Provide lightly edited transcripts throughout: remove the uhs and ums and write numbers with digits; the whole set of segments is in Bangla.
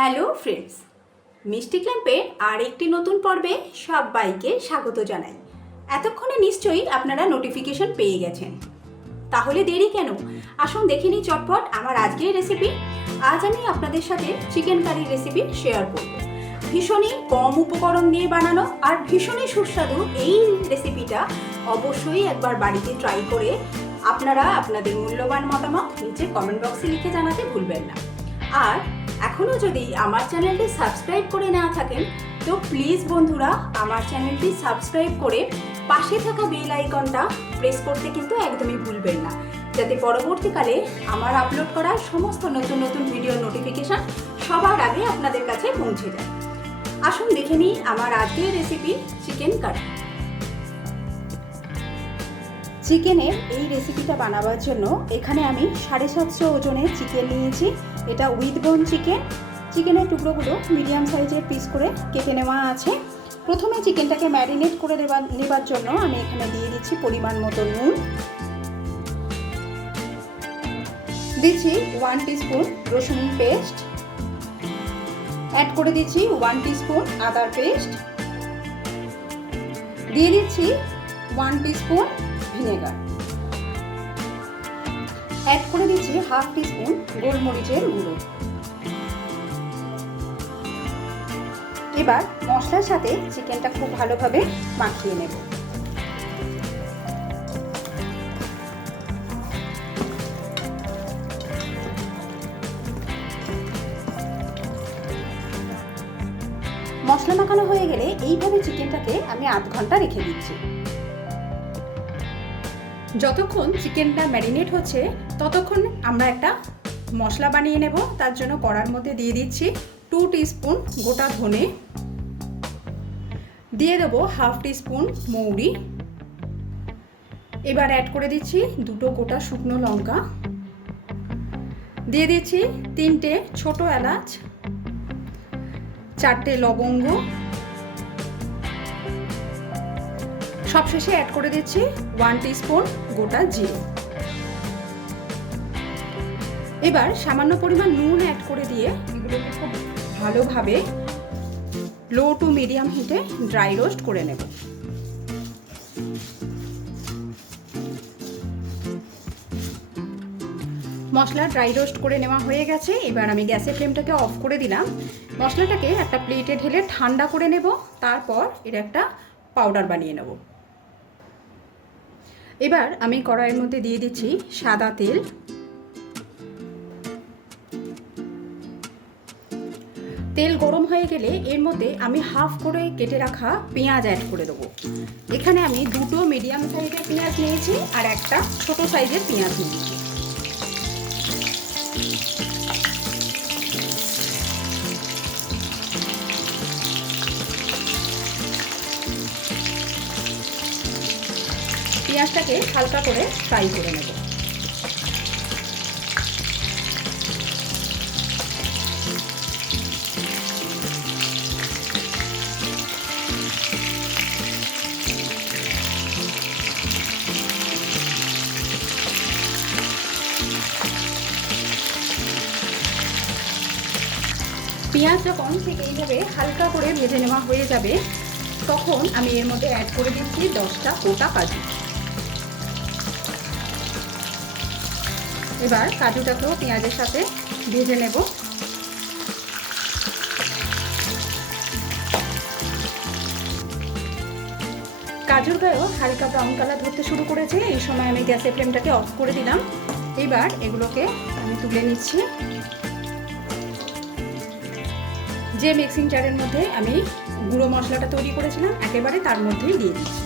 হ্যালো ফ্রেন্ডস, মিষ্টি ক্ল্যাম্পের আর একটি নতুন পর্বে সবাইকে স্বাগত জানাই। এতক্ষণে নিশ্চয়ই আপনারা নোটিফিকেশন পেয়ে গেছেন, তাহলে দেরি কেন? আসুন দেখে নিই চটপট আমার আজকের রেসিপি। আজ আমি আপনাদের সাথে চিকেন কারির রেসিপি শেয়ার করব। ভীষণই কম উপকরণ দিয়ে বানানো আর ভীষণই সুস্বাদু এই রেসিপিটা অবশ্যই একবার বাড়িতে ট্রাই করে আপনারা আপনাদের মূল্যবান মতামত নিচে কমেন্ট বক্সে লিখে জানাতে ভুলবেন না। আর এখনও যদি আমার চ্যানেলটি সাবস্ক্রাইব করে না থাকেন তো প্লিজ বন্ধুরা আমার চ্যানেলটি সাবস্ক্রাইব করে পাশে থাকা বেল আইকনটা প্রেস করতে কিন্তু একদমই ভুলবেন না, যাতে পরবর্তীকালে আমার আপলোড করা সমস্ত নতুন নতুন ভিডিওর নোটিফিকেশান সবার আগে আপনাদের কাছে পৌঁছে যায়। আসুন দেখে নিই আমার আজকের রেসিপি চিকেন কারি। চিকেনের এই রেসিপিটা বানাবার জন্য এখানে আমি 750 ওজনের চিকেন নিয়েছি। এটা উইথ বোন চিকেন। চিকেনের টুকরোগুলো মিডিয়াম সাইজের পিস করে কেটে নেওয়া আছে। প্রথমে চিকেনটাকে ম্যারিনেট করে নেবার জন্য আমি এখানে দিয়ে দিচ্ছি পরিমাণ মতো নুন, দিচ্ছি 1 টিস্পুন রসুন পেস্ট, অ্যাড করে দিচ্ছি 1 টিস্পুন আদার পেস্ট, দিয়ে দিচ্ছি 1 টিস্পুন ভিনেগার, অ্যাড করে দিচ্ছি 1/2 টিস্পুন গোলমরিচের গুঁড়ো। এবার মশলার সাথে চিকেনটা খুব ভালোভাবে মাখিয়ে নেব। মশলা মাখানো হয়ে গেলে এইভাবে চিকেনটাকে আমি আধ ঘন্টা রেখে দিচ্ছি। যতক্ষণ চিকেনটা ম্যারিনেট হচ্ছে ততক্ষণ আমরা একটা মশলা বানিয়ে নেব। তার জন্য কড়ার মধ্যে দিয়ে দিচ্ছি 2 টিস্পুন গোটা ধনে, দিয়ে দেবো 1/2 টিস্পুন মৌরি, এবার অ্যাড করে দিচ্ছি 2টো গোটা শুকনো লঙ্কা, দিয়ে দিচ্ছি 3টে ছোট এলাচ, 4টে লবঙ্গ, সবশেষে অ্যাড করে দিচ্ছি 1 টিস্পুন গোটা জিরে। এবার সামান্য পরিমাণ নুন অ্যাড করে দিয়ে এগুলোকে খুব ভালোভাবে লো টু মিডিয়াম হিটে ড্রাই রোস্ট করে নেব। মশলা ড্রাই রোস্ট করে নেওয়া হয়ে গেছে। এবার আমি গ্যাসের ফ্লেমটাকে অফ করে দিলাম। মশলাটাকে একটা প্লেটে ঢেলে ঠান্ডা করে নেব, তারপর এর একটা পাউডার বানিয়ে নেব। এবার আমি কড়াইয়ের মধ্যে দিয়ে দিচ্ছি সাদা তেল, তেল গরম হয়ে গেলে এর মধ্যে আমি হাফ করে কেটে রাখা পেঁয়াজ অ্যাড করে দেবো। এখানে আমি 2টো মিডিয়াম সাইজের পেঁয়াজ নিয়েছি আর একটা ছোট সাইজের পেঁয়াজ নিয়েছি। পেঁয়াজটাকে হালকা করে ফ্রাই করে নেব। পেঁয়াজ যখন ঠিক এইভাবে হালকা করে ভেজে নেওয়া হয়ে যাবে তখন আমি এর মধ্যে অ্যাড করে দিচ্ছি 10টা গোটা কাজু। এবার কাজুটাকেও পেঁয়াজের সাথে ভেজে নেব। কাজুর গায়েও হালকা ব্রাউন কালার ধরতে শুরু করেছে। এই সময় আমি গ্যাসের ফ্লেমটাকে অফ করে দিলাম। এবার এগুলোকে আমি তুলে নিচ্ছি। যে মিক্সিং জারের মধ্যে আমি গুঁড়ো মশলাটা তৈরি করেছিলাম একেবারে তার মধ্যেই দিয়ে দিচ্ছি।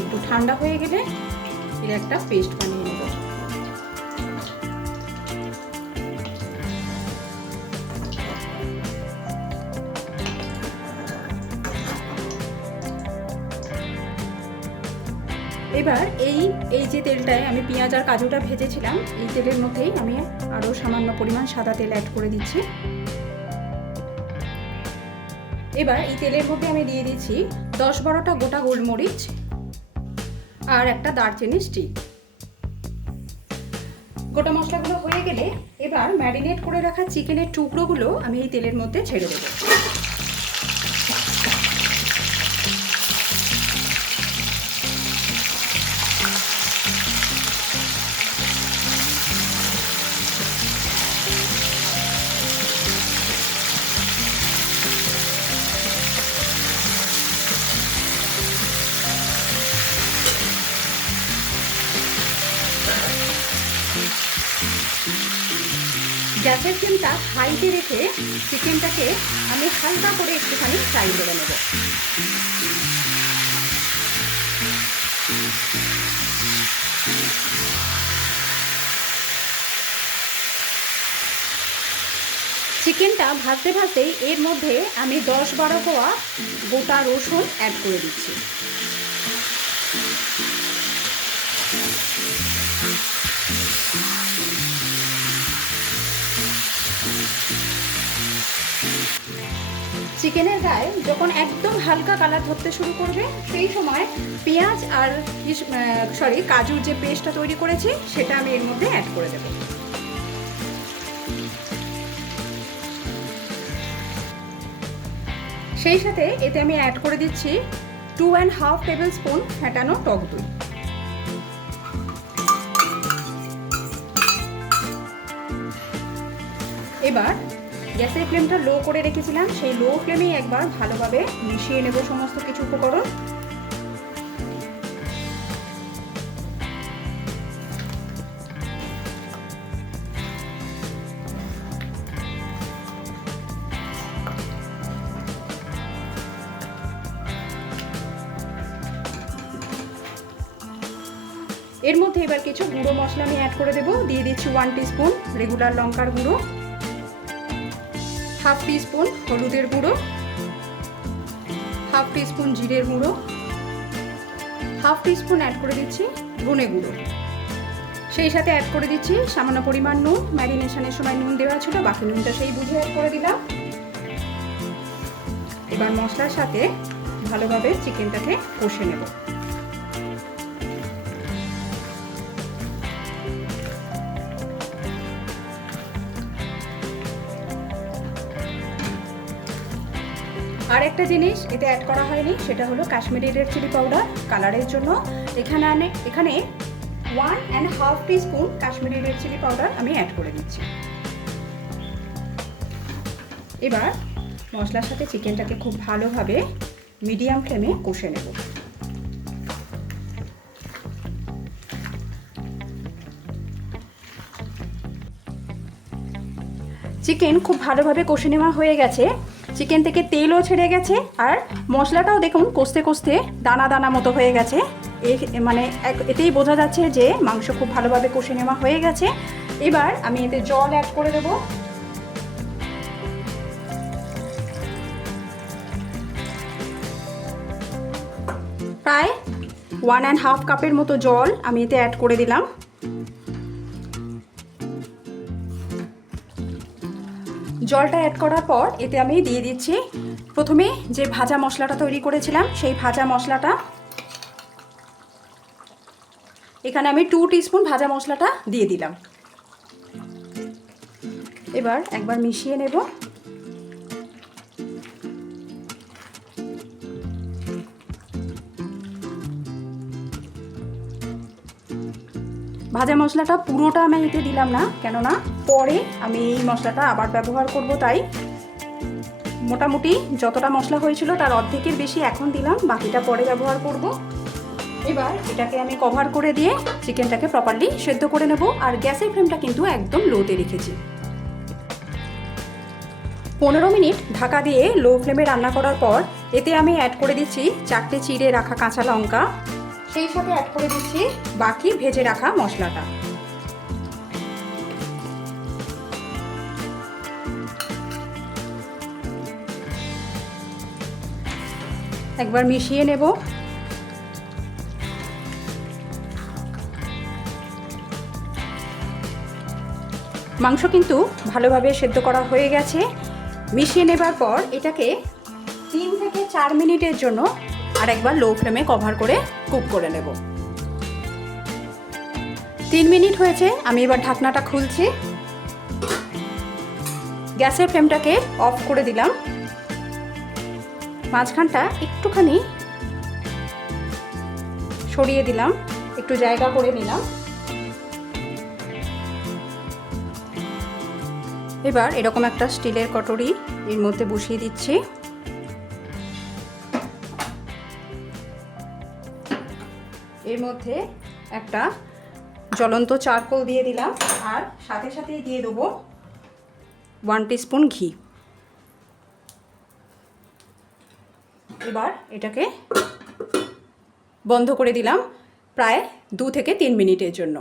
একটু ঠান্ডা হয়ে গেলে এর একটা পেস্ট বানিয়ে নেব। এবার এই যে তেলটায় আমি পেঁয়াজ আর কাজুটা ভেজেছিলাম এই তেলের মধ্যেই আমি আরও সামান্য পরিমাণ সাদা তেল অ্যাড করে দিচ্ছি। এবার এই তেলের মধ্যে আমি দিয়ে দিচ্ছি 10-12টা গোটা গোলমরিচ আর একটা দারচিনি স্টিক। গোটা মশলাগুলো হয়ে গেলে এবার এবার ম্যারিনেট করে রাখা চিকেনের টুকরোগুলো আমি এই তেলের মধ্যে ছেড়ে দেবো। গ্যাসের ফ্লেমটা হাইতে রেখে চিকেনটাকে আমি হালকা করে একটুখানি ফ্রাই করে নেব। চিকেনটা ভাজতে ভাজতেই এর মধ্যে আমি 10-12 কোয়া গোটা রসুন অ্যাড করে দিচ্ছি। চিকেনের গায়ে যখন একদম হালকা কালার ধরতে শুরু করবে সেই সময় পেঁয়াজ আর কাজুর যে পেস্টটা তৈরি করেছি সেটা আমি এর মধ্যে অ্যাড করে দেব। সেই সাথে এতে আমি অ্যাড করে দিচ্ছি 2.5 টেবিল স্পুন ফেটানো টক দই। এবার গ্যাসের ফ্লেমটা লো করে রেখেছিলাম, সেই লো ফ্লেমেই একবার ভালোভাবে মিশিয়ে নেব সমস্ত কিছু উপকরণ। এর মধ্যে এবার কিছু গুঁড়ো মশলা আমি অ্যাড করে দেব। দিয়ে দিচ্ছি 1 টিস্পুন রেগুলার লঙ্কার গুঁড়ো, 1/2 টিস্পুন হলুদের গুঁড়ো, 1/2 টিস্পুন জিরের গুঁড়ো, 1/2 টিস্পুন অ্যাড করে দিচ্ছি ধনে গুঁড়ো। সেই সাথে অ্যাড করে দিচ্ছি সামান্য পরিমাণ নুন। ম্যারিনেশনের সময় নুন দেওয়া ছিল, বাকি নুনটা সেই বুঝে অ্যাড করে দিলাম। এবার মশলার সাথে ভালোভাবে চিকেনটাকে কষে নেব। আর একটা জিনিস এতে অ্যাড করা হয়নি, সেটা হলো কাশ্মীরি রেড চিলি পাউডার কালারের জন্য। এখানে 1.5 teaspoon Kashmiri red chilli powder আমি অ্যাড করে দিচ্ছি। এবার মশলার সাথে চিকেনটাকে খুব ভালোভাবে মিডিয়াম ফ্লেমে কষে নেব। চিকেন খুব ভালোভাবে কষে নেওয়া হয়ে গেছে, চিকেন থেকে তেলও ছেড়ে গেছে আর মশলাটাও দেখুন কষতে কষতে দানা দানা মতো হয়ে গেছে। এতেই বোঝা যাচ্ছে যে মাংস খুব ভালোভাবে কষে নেওয়া হয়ে গেছে। এবার আমি এতে জল অ্যাড করে দেব। প্রায় 1.5 কাপের মতো জল আমি এতে অ্যাড করে দিলাম। জলটা অ্যাড করার পর এতে আমি দিয়ে দিচ্ছি প্রথমে যে ভাজা মশলাটা তৈরি করেছিলাম সেই ভাজা মশলাটা। এখানে আমি 2 টিস্পুন ভাজা মশলাটা দিয়ে দিলাম। এবার একবার মিশিয়ে নেব। ভাজা মশলাটা পুরোটা আমি এতে দিলাম না, কেননা পরে আমি এই মশলাটা আবার ব্যবহার করব, তাই মোটামুটি যতটা মশলা হয়েছিল তার অর্ধেকের বেশি এখন দিলাম, বাকিটা পরে ব্যবহার করব। এবার এটাকে আমি কভার করে দিয়ে চিকেনটাকে প্রপারলি সেদ্ধ করে নেব। আর গ্যাসের ফ্লেমটা কিন্তু একদম লোতে রেখেছি। 15 মিনিট ঢাকা দিয়ে লো ফ্লেমে রান্না করার পর এতে আমি অ্যাড করে দিচ্ছি 4টে চিড়ে রাখা কাঁচা লঙ্কা, সেই সাথে অ্যাড করে দিচ্ছি বাকি ভেজে রাখা মশলাটা। একবার মিশিয়ে নেব। মাংস কিন্তু ভালোভাবে সেদ্ধ করা হয়ে গেছে। মিশিয়ে নেবার পর এটাকে 3 থেকে 4 মিনিটের জন্য আর একবার লো ফ্লেমে কভার করে কুক করে নেব। 3 মিনিট হয়েছে, আমি এবার ঢাকনাটা খুলছি। গ্যাসের ফ্লেমটাকে অফ করে দিলাম। মাঝখানটা একটুখানি সরিয়ে দিলাম, একটু জায়গা করে নিলাম। এবার এরকম একটা স্টিলের কটরি এর মধ্যে বসিয়ে দিচ্ছি। এর মধ্যে একটা জ্বলন্ত চারকোল দিয়ে দিলাম, আর সাথে সাথে দিয়ে দেবো 1 টিস্পুন ঘি। এবার এটাকে বন্ধ করে দিলাম প্রায় 2 থেকে 3 মিনিটের জন্য।